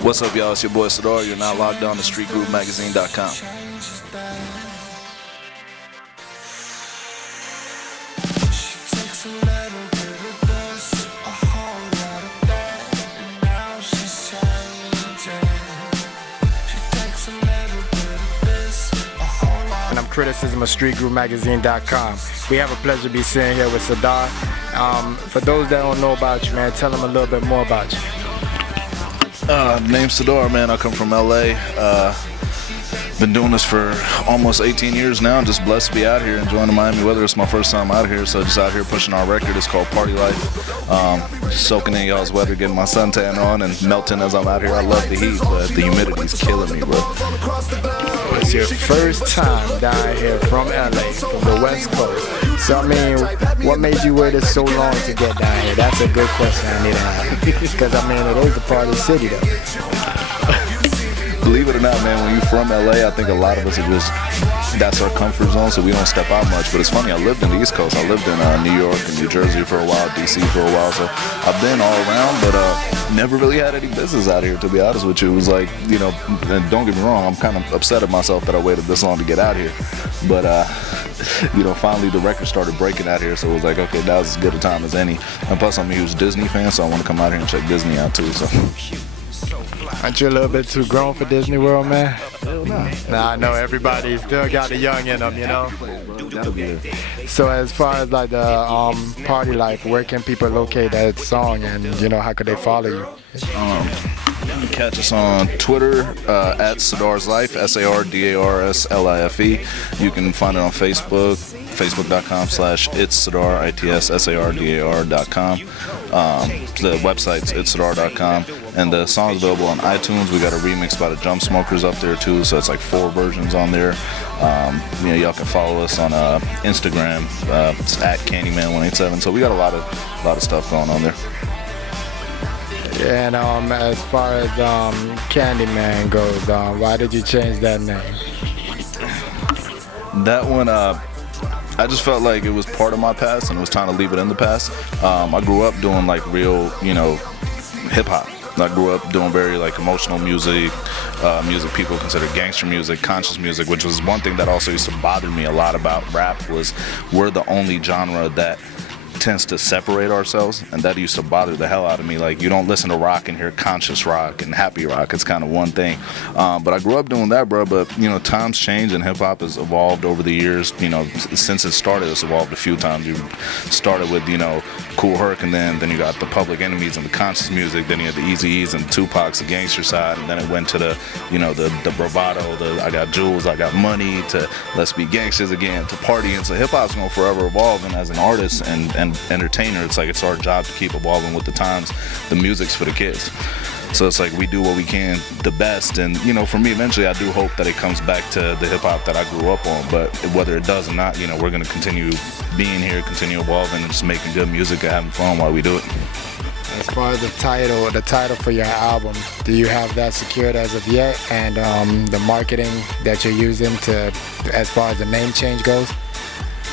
What's up, y'all? It's your boy Sadar. You're now logged on to StreetGroupMagazine.com. And I'm criticism of StreetGroupMagazine.com. We have a pleasure to be sitting here with Sadar. For those that don't know about you, man, tell them a little bit more about you. Name's Sadar, man. I come from LA. Been doing this for almost 18 years now. I'm just blessed to be out here enjoying the Miami weather. It's my first time out here, so just out here pushing our record. It's called Party Life. Soaking in y'all's weather, getting my suntan on and melting as I'm out here. I love the heat, but the humidity's killing me, bro. It's your first time down here from LA, from the West Coast. So, I mean, what made you wait so long to get down here? That's a good question I need to ask. Because, I mean, it is a party city, though. Believe it or not, man, when you're from LA, I think a lot of us are just, that's our comfort zone, so we don't step out much. But it's funny, I lived in the East Coast. I lived in New York and New Jersey for a while, DC for a while. So I've been all around, but never really had any business out here, to be honest with you. It was like, you know, and don't get me wrong, I'm kind of upset at myself that I waited this long to get out here. But, you know, finally the record started breaking out here, so it was like, okay, now's as good a time as any. And plus, I'm a huge Disney fan, so I want to come out here and check Disney out, too. So. Aren't you a little bit too grown for Disney World, man? Hell no. Nah, I know everybody still got the young in them, you know? So as far as like the party life, where can people locate that song and, you know, how could they follow you? You can catch us on Twitter at Sadar's Life, SARDARSLIFE. You can find it on Facebook, facebook.com/itssadar, ITSSARDAR.com. The website's itsadar.com. And the song's available on iTunes. We got a remix by the Jump Smokers up there too, so it's like 4 versions on there. You know, y'all can follow us on Instagram. It's at Candyman187. So we got a lot of stuff going on there. And as far as Candyman goes, why did you change that name? That one, I just felt like it was part of my past, and it was time to leave it in the past. I grew up doing like real, you know, hip hop. I grew up doing very like emotional music, music people consider gangster music, conscious music, which was one thing that also used to bother me a lot about rap. Was we're the only genre that tends to separate ourselves, and that used to bother the hell out of me. Like, you don't listen to rock and hear conscious rock and happy rock. It's kind of one thing. But I grew up doing that, bro. But, you know, times change and hip-hop has evolved over the years. You know, since it started, it's evolved a few times. You started with, you know, Cool Herc, and then you got the Public Enemies and the conscious music. Then you had the Eazy-E's and Tupac's, the gangster side, and then it went to the, you know, the bravado, the I got jewels, I got money, to let's be gangsters again, to partying. So hip-hop's going to forever evolve, and as an artist and entertainer, it's like it's our job to keep evolving with the times. The music's for the kids, so it's like we do what we can the best. And, you know, for me, eventually I do hope that it comes back to the hip-hop that I grew up on. But whether it does or not, you know, we're going to continue being here, continue evolving, and just making good music and having fun while we do it. As far as the title for your album, do you have that secured as of yet? And the marketing that you're using to, as far as the name change goes?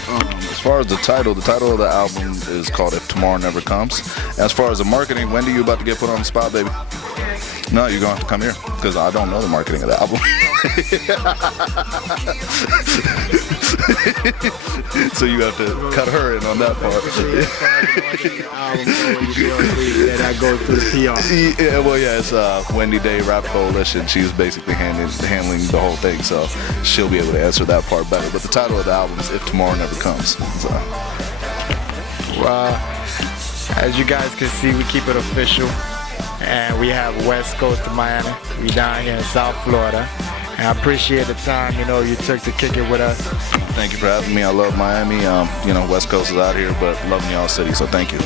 As far as the title of the album is called If Tomorrow Never Comes. As far as the marketing, Wendy, you about to get put on the spot, baby? No, you're going to have to come here, because I don't know the marketing of the album. So you have to cut her in on that part. That goes through the PR. Yeah, well, yeah, it's Wendy Day Rap Coalition. She's basically handling the whole thing, so she'll be able to answer that part better. But the title of the album is If Tomorrow Never Comes. So. Well, as you guys can see, we keep it official. And we have West Coast of Miami. We down here in South Florida. And I appreciate the time, you know, you took to kick it with us. Thank you for having me. I love Miami. You know, West Coast is out here, but loving y'all city, so thank you.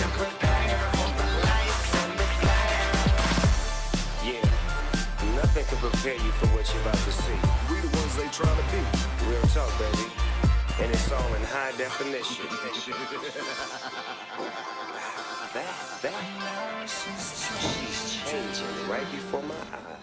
Yeah, nothing can prepare you for what you're about to see. We the ones they trying to be. Real talk, baby. And it's all in high definition. that she's changing. Changing right before my eyes.